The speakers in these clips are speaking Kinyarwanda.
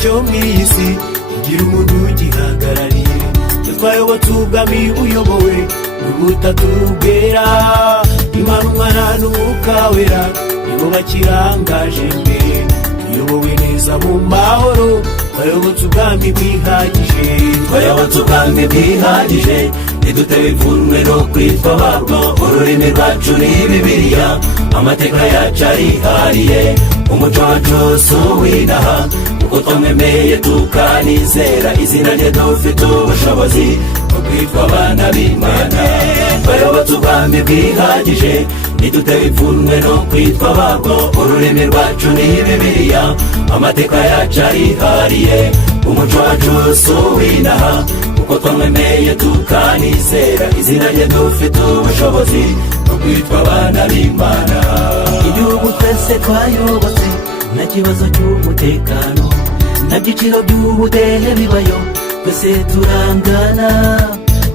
cyo mw'isi kigira umuntu ugihagarariye. Twayobotse ubwami uyobowe n'ubutatu bwera, Imana Umwana n'Umwuka Wera nibo bakirangaje imbere. Tuyobowe neza mu mahoro, twayobotse ubwami bwihagije. Twayobotse ubwami bwihagije, ntidutewe ipfunwe no kwitwa babwo. Ururimi rwacu ni Bibiliya, amateka yacu arihariye. Umuco wacu si uw'inaha, kuko twamwemeye tukanizera. Izina rye dufite ubushobozi bwo kwitwa abana b'Imana. Twayobotse ubwami bwihagije, ntidutewe ipfunwe no kwitwa babwo. Ururimi rwacu ni Bibiliya, amateka yacu arihariye. Umuco wacu si uw'inaha, kuko twamwemeye tukanizera. Izina rye dufite ubushobozi bwo kwitwa abana b'Imana. Igihugu twese twayobotse, nta kibazo cy'umutekano, nta byiciro by'ubudehe bibayo, twese turangana.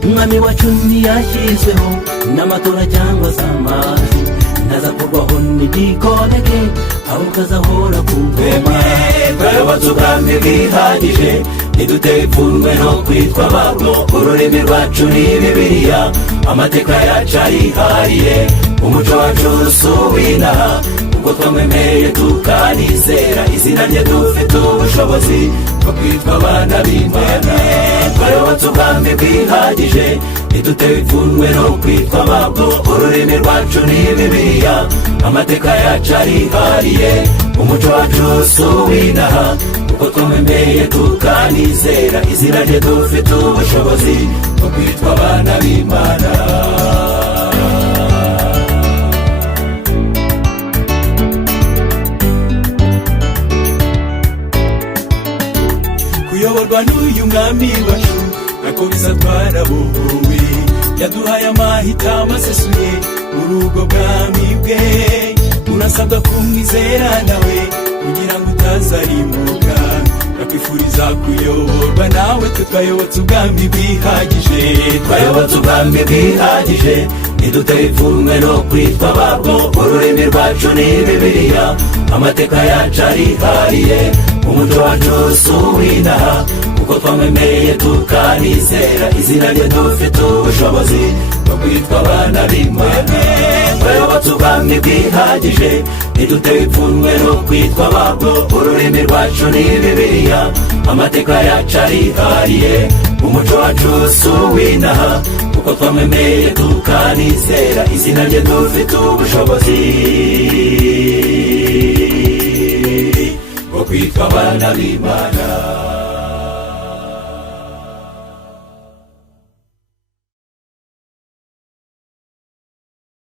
Umwami wacu ntiyashyizweho n'amatora cyangwa se amajwi, ntazakorwaho n'igikoneke, ahubwo azahora ku ngoma. Twayobotse ubwami bwihagije, ntidutewe ipfunwe no kwitwa babwo. Ururimi rwacu ni Bibiliya, amateka yacu arihariye. Umuco wacu si uw'inaha, kuko twamwemeye tukanizera. Izina rye dufite ubushobozi bwo kwitwa abana b'Imana. Twayobotse ubwami bwihagije, ntidutewe ipfunwe no kwitwa babwo. Ururimi rwacu ni Bibiliya, amateka yacu arihariye. Umuco wacu si uw'inaha, kuko twamwemeye tukanizera. Izina rye dufite ubushobozi bwo kwitwa abana b'Imana. Kuyoborwa n'uyu mwami wacu nako bisa twarabohowe. Yaduhaye amahitamo asesuye muri ubwo bwami bwe. Urasabwa kumwizera nawe kugira ngo utazarimuka. Nakwifuriza kuyoborwa nawe, twe twayobotse ubwami bwihagije. Twayobotse ubwami bwihagije, ntidutewe ipfunwe no kwitwa babwo. Ururimi rwacu ni Bibiliya, amateka yacu arihariye. Umuco wacu si uw'inaha, kuko twamwemeye tukanizera. Izina rye dufite ubushobozi bwo kwitwa abana b'Imana. Twayobotse ubwami bwihagije, ntidutewe ipfunwe no kwitwa babwo. Ururimi rwacu ni Bibiliya, amateka yacu arihariye. Umuco wacu si uw'inaha, kuko twamwemeye tukanizera. Izina rye dufite ubushobozi bwo kwitwa abana b'Imana.